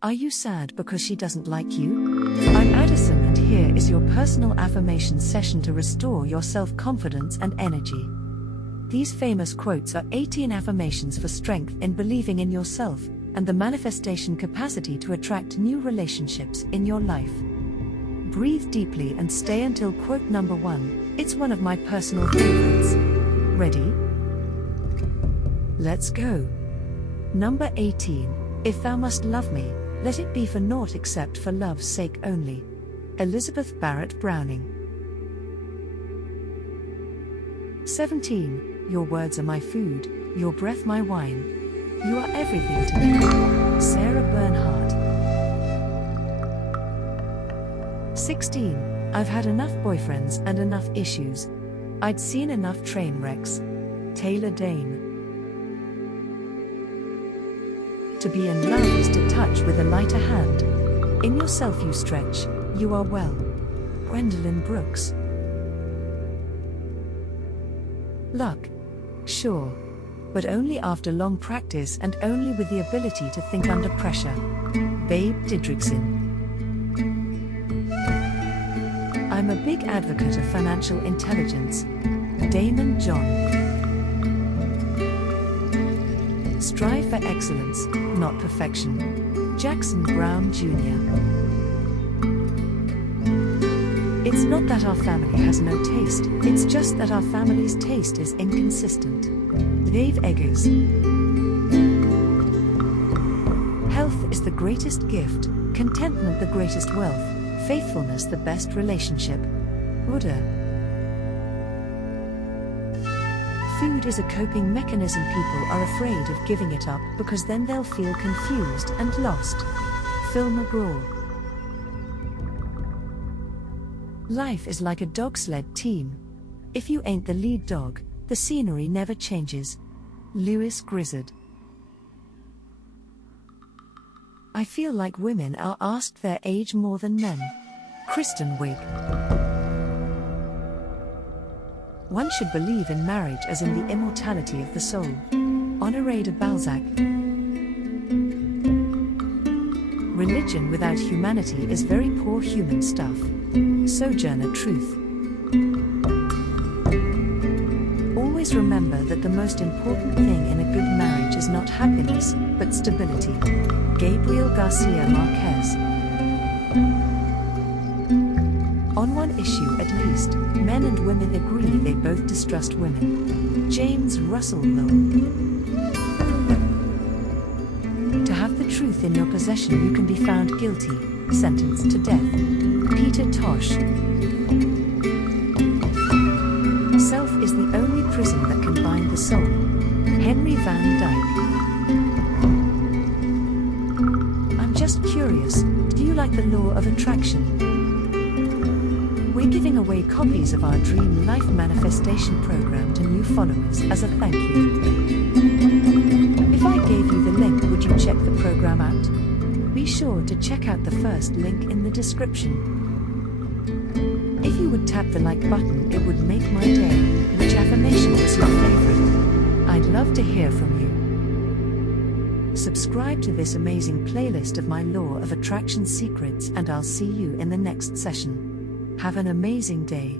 Are you sad because she doesn't like you? I'm Addison, and here is your personal affirmation session to restore your self-confidence and energy. These famous quotes are 18 affirmations for strength in believing in yourself and the manifestation capacity to attract new relationships in your life. Breathe deeply and stay until quote number 1. It's one of my personal favorites. Ready? Let's go. Number 18. If thou must love me, let it be for naught except for love's sake only. Elizabeth Barrett Browning. 17. Your words are my food, your breath my wine. You are everything to me. Sarah Bernhardt. 16. I've had enough boyfriends and enough issues. I'd seen enough train wrecks. Taylor Dane. To be in love is to touch with a lighter hand. In yourself you stretch, you are well. Gwendolyn Brooks. Luck. Sure. But only after long practice and only with the ability to think under pressure. Babe Didrikson. I'm a big advocate of financial intelligence. Damon John. Strive for excellence, not perfection. Jackson Brown Jr. It's not that our family has no taste, it's just that our family's taste is inconsistent. Dave Eggers. Health is the greatest gift, contentment the greatest wealth, faithfulness the best relationship. Buddha. Food is a coping mechanism. People are afraid of giving it up because then they'll feel confused and lost. Phil McGraw. Life is like a dog sled team. If you ain't the lead dog, the scenery never changes. Lewis Grizzard. I feel like women are asked their age more than men. Kristen Wiig. One should believe in marriage as in the immortality of the soul. Honoré de Balzac. Religion without humanity is very poor human stuff. Sojourner Truth. Always remember that the most important thing in a good marriage is not happiness, but stability. Gabriel Garcia Marquez. On one issue at least, men and women agree they both distrust women. James Russell Lowell. To have the truth in your possession you can be found guilty, sentenced to death. Peter Tosh. Self is the only prison that can bind the soul. Henry Van Dyke. I'm just curious, do you like the law of attraction? We're giving away copies of our Dream Life Manifestation program to new followers as a thank you. If I gave you the link, would you check the program out? Be sure to check out the first link in the description. If you would tap the like button, it would make my day. Which affirmation was your favorite? I'd love to hear from you. Subscribe to this amazing playlist of my Law of Attraction secrets, and I'll see you in the next session. Have an amazing day.